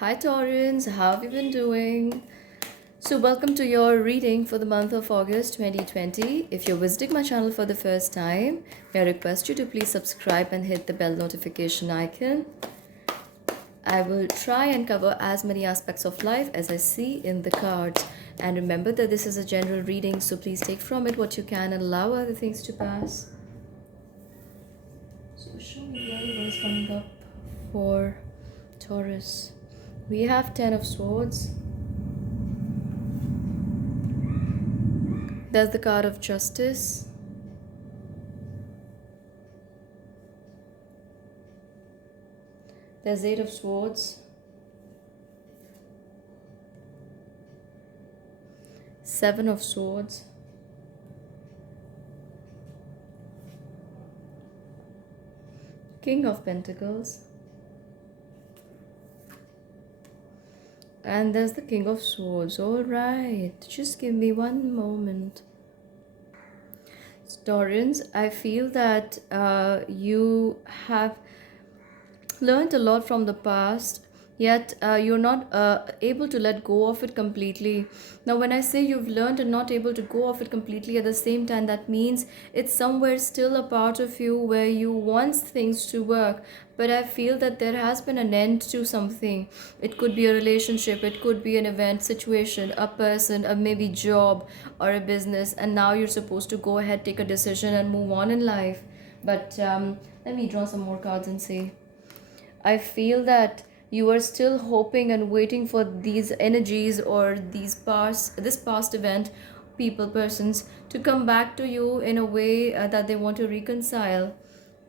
Hi Taurans, how have you been doing? So, welcome to your reading for the month of August 2020. If you're visiting my channel for the first time, may I request you to please subscribe and hit the bell notification icon. I will try and cover as many aspects of life as I see in the cards. And remember that this is a general reading, so please take from it what you can and allow other things to pass. So, show me really what is coming up for Taurus. We have 10 of Swords. There's the card of Justice. There's Eight of Swords. Seven of Swords. King of Pentacles. And there's the King of Swords. Alright, just give me one moment. Taurans, I feel that you have learned a lot from the past, yet you're not able to let go of it completely. Now, when I say you've learned and not able to go off it completely at the same time, that means it's somewhere still a part of you where you want things to work. But I feel that there has been an end to something. It could be a relationship, it could be an event, situation, a person, a maybe job or a business, and now you're supposed to go ahead, take a decision, and move on in life. But let me draw some more cards and see. I feel that you are still hoping and waiting for these energies or this past event, people, persons to come back to you in a way that they want to reconcile.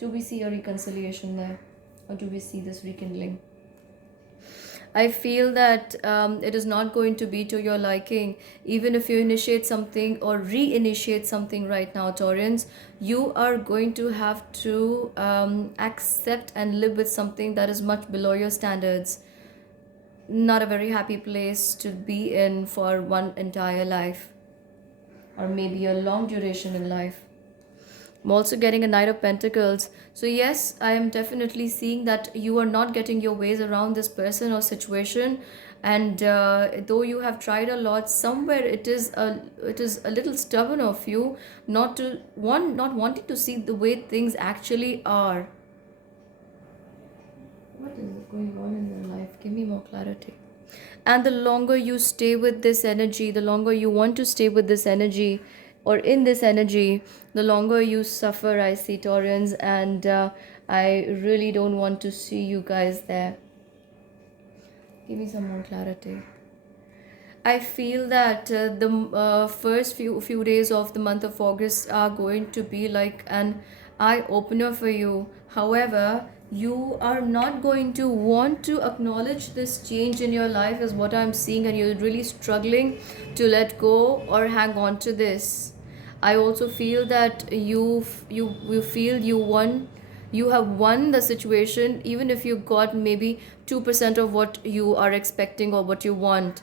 Do we see a reconciliation there, or do we see this rekindling? I feel that it is not going to be to your liking. Even if you initiate something or reinitiate something right now, Taurans, you are going to have to accept and live with something that is much below your standards. Not a very happy place to be in for one entire life, or maybe a long duration in life. I'm also getting a Knight of Pentacles. So, yes, I am definitely seeing that you are not getting your ways around this person or situation. And though you have tried a lot, somewhere it is a little stubborn of you not wanting to see the way things actually are. What is going on in their life? Give me more clarity. And the longer you stay with this energy, the longer you want to stay with this energy or in this energy, the longer you suffer. I see, Taurans, and I really don't want to see you guys there. Give me some more clarity. I feel that the first few days of the month of August are going to be like an eye opener for you. However, you are not going to want to acknowledge this change in your life, is what I'm seeing, and you're really struggling to let go or hang on to this. I also feel that you feel you have won the situation, even if you got maybe 2% of what you are expecting or what you want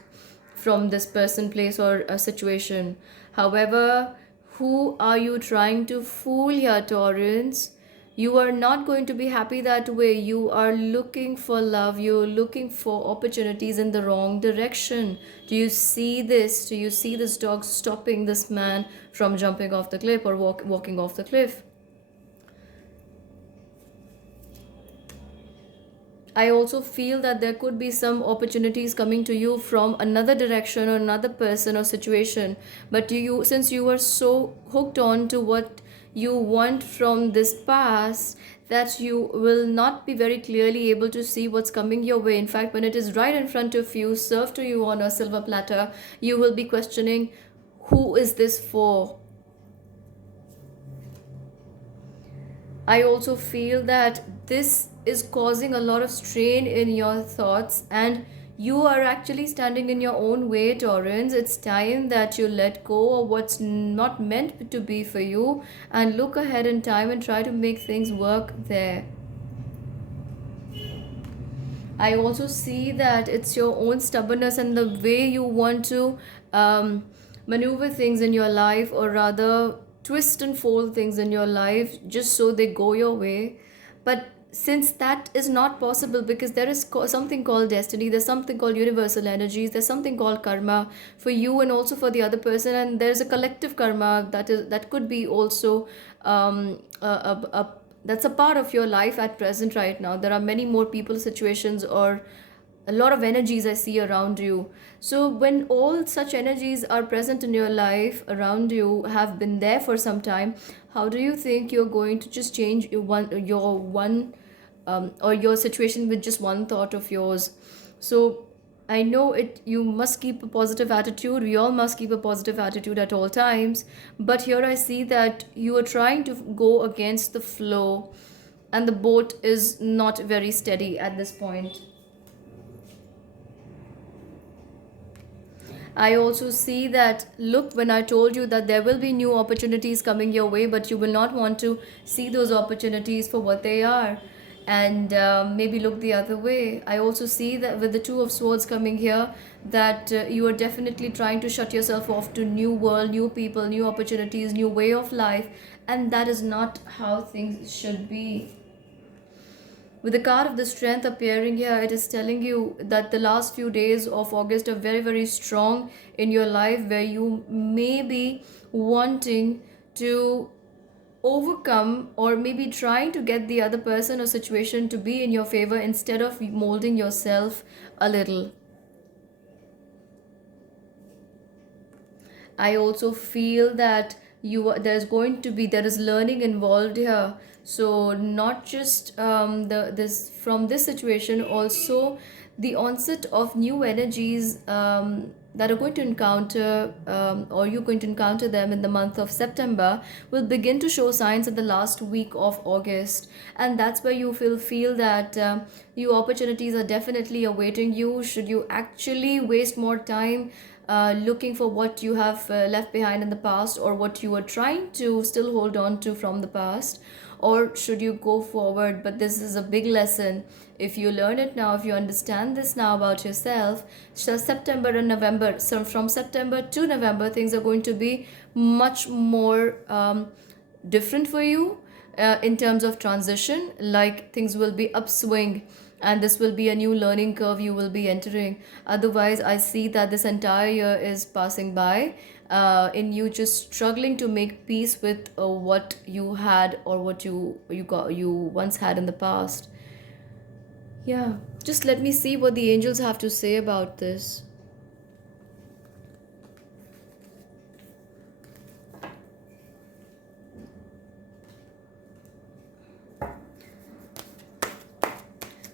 from this person, place, or a situation. However, who are you trying to fool here, Taurans? You are not going to be happy that way. You are looking for love. You're looking for opportunities in the wrong direction. Do you see this? Do you see this dog stopping this man from jumping off the cliff or walking off the cliff? I also feel that there could be some opportunities coming to you from another direction or another person or situation. But since you are so hooked on to what you want from this past, that you will not be very clearly able to see what's coming your way. In fact, when it is right in front of you, served to you on a silver platter, you will be questioning, who is this for? I also feel that this is causing a lot of strain in your thoughts, and you are actually standing in your own way, Taurans. It's time that you let go of what's not meant to be for you and look ahead in time and try to make things work there. I also see that it's your own stubbornness and the way you want to um, maneuver things in your life, or rather twist and fold things in your life just so they go your way. But since that is not possible, because there is something called destiny, there's something called universal energies, there's something called karma for you and also for the other person, and there's a collective karma that could be also that's a part of your life at present. Right now there are many more people, situations, or a lot of energies I see around you. So when all such energies are present in your life around you, have been there for some time, how do you think you're going to just change your one or your situation with just one thought of yours? So I know it, you must keep a positive attitude, we all must keep a positive attitude at all times, but here I see that you are trying to go against the flow, and the boat is not very steady at this point. I also see that, look, when I told you that there will be new opportunities coming your way, but you will not want to see those opportunities for what they are, and maybe look the other way. I also see that with the Two of Swords coming here, that you are definitely trying to shut yourself off to new world, new people, new opportunities, new way of life, and that is not how things should be. With the card of the strength appearing here, it is telling you that the last few days of August are very, very strong in your life, where you may be wanting to overcome or maybe trying to get the other person or situation to be in your favor instead of molding yourself a little. I also feel that there's going to be, there is learning involved here. So not just the this from this situation, also the onset of new energies that are going to encounter, or you're going to encounter them in the month of September, will begin to show signs in the last week of August, and that's where you will feel that new opportunities are definitely awaiting you. Should you actually waste more time looking for what you have left behind in the past, or what you are trying to still hold on to from the past, or should you go forward? But this is a big lesson. If you learn it now, if you understand this now about yourself, so September and November, so from September to November, things are going to be much more different for you in terms of transition. Like things will be upswing, and this will be a new learning curve you will be entering. Otherwise I see that this entire year is passing by in you just struggling to make peace with what you had, or what you once had in the past. Yeah, just let me see what the angels have to say about this.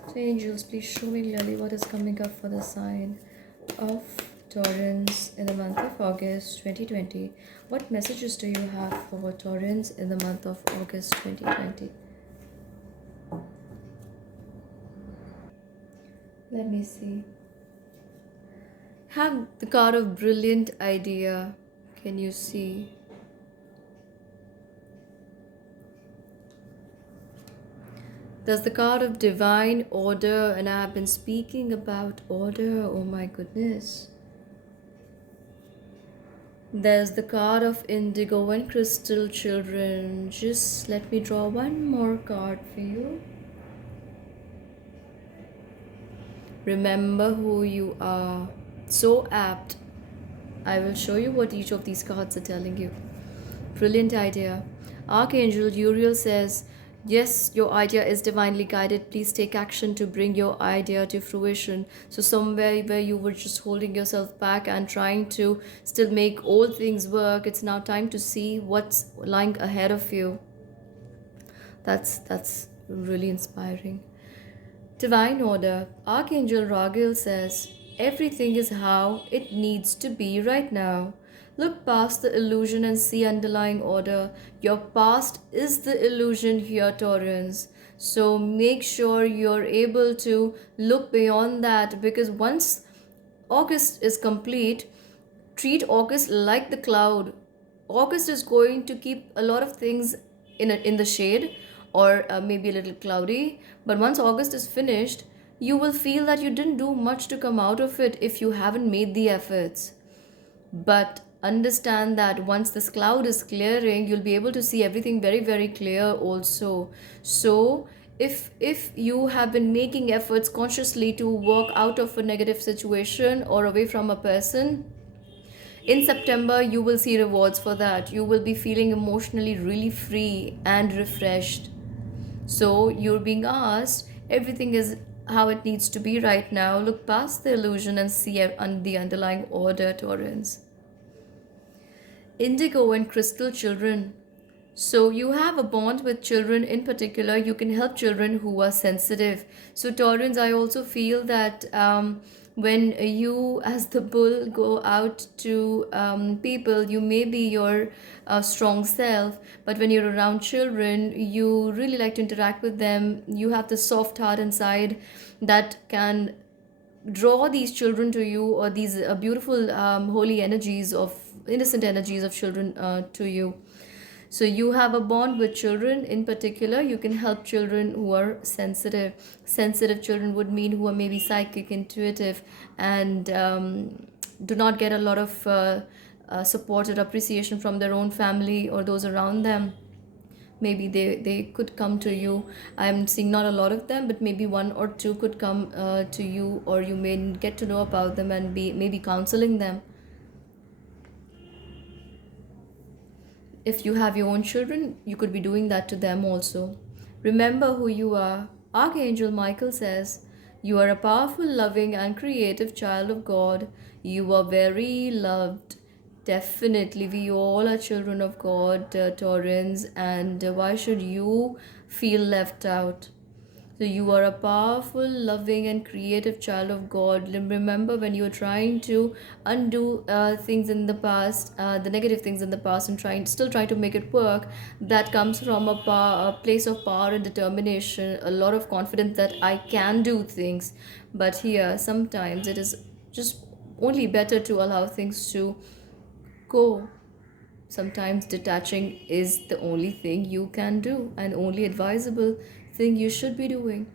So angels, please show me clearly what is coming up for the sign of Taurus in the month of August 2020. What messages do you have for Taurus in the month of August 2020? Let me see. Have the card of brilliant idea. Can you see? There's the card of divine order, and I have been speaking about order. Oh my goodness. There's the card of indigo and crystal children. Just let me draw one more card for you. Remember who you are. So apt. I will show you what each of these cards are telling you. Brilliant idea. Archangel Uriel says, yes, your idea is divinely guided. Please take action to bring your idea to fruition. So, somewhere where you were just holding yourself back and trying to still make all things work, it's now time to see what's lying ahead of you. That's really inspiring. Divine order. Archangel Raguel says, everything is how it needs to be right now. Look past the illusion and see underlying order. Your past is the illusion here, Taurans. So make sure you're able to look beyond that, because once August is complete, treat August like the cloud. August is going to keep a lot of things in the shade, or maybe a little cloudy. But once August is finished, you will feel that you didn't do much to come out of it if you haven't made the efforts. But understand that once this cloud is clearing, you'll be able to see everything very, very clear also. So If you have been making efforts consciously to work out of a negative situation or away from a person, in September you will see rewards for that. You will be feeling emotionally really free and refreshed. So you're being asked, everything is how it needs to be right now. Look past the illusion and see the underlying order, Taurans. Indigo and crystal children. So you have a bond with children in particular. You can help children who are sensitive. So Taurans, I also feel that when you, as the bull, go out to people, you may be your strong self. But when you're around children, you really like to interact with them. You have the soft heart inside that can draw these children to you, or these beautiful holy energies of innocent energies of children to you. So you have a bond with children in particular. You can help children who are sensitive. Sensitive children would mean who are maybe psychic, intuitive, and do not get a lot of support or appreciation from their own family or those around them. Maybe they could come to you. I'm seeing not a lot of them, but maybe one or two could come to you, or you may get to know about them and be maybe counseling them. If you have your own children, you could be doing that to them also. Remember who you are. Archangel Michael says, "You are a powerful, loving, and creative child of God. You are very loved." Definitely, we all are children of God, Taurans, and why should you feel left out? So you are a powerful, loving, and creative child of God. Remember, when you are trying to undo things in the past, the negative things in the past, and still trying to make it work, that comes from a place of power and determination, a lot of confidence that I can do things. But here, sometimes it is just only better to allow things to go. Sometimes detaching is the only thing you can do and only advisable thing you should be doing.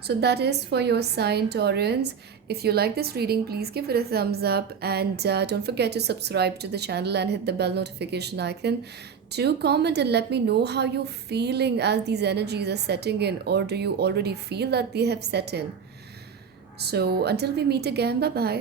So that is for your sign, Taurans. If you like this reading, please give it a thumbs up, and don't forget to subscribe to the channel and hit the bell notification icon. Do comment and let me know how you're feeling as these energies are setting in, or do you already feel that they have set in? So until we meet again, bye bye.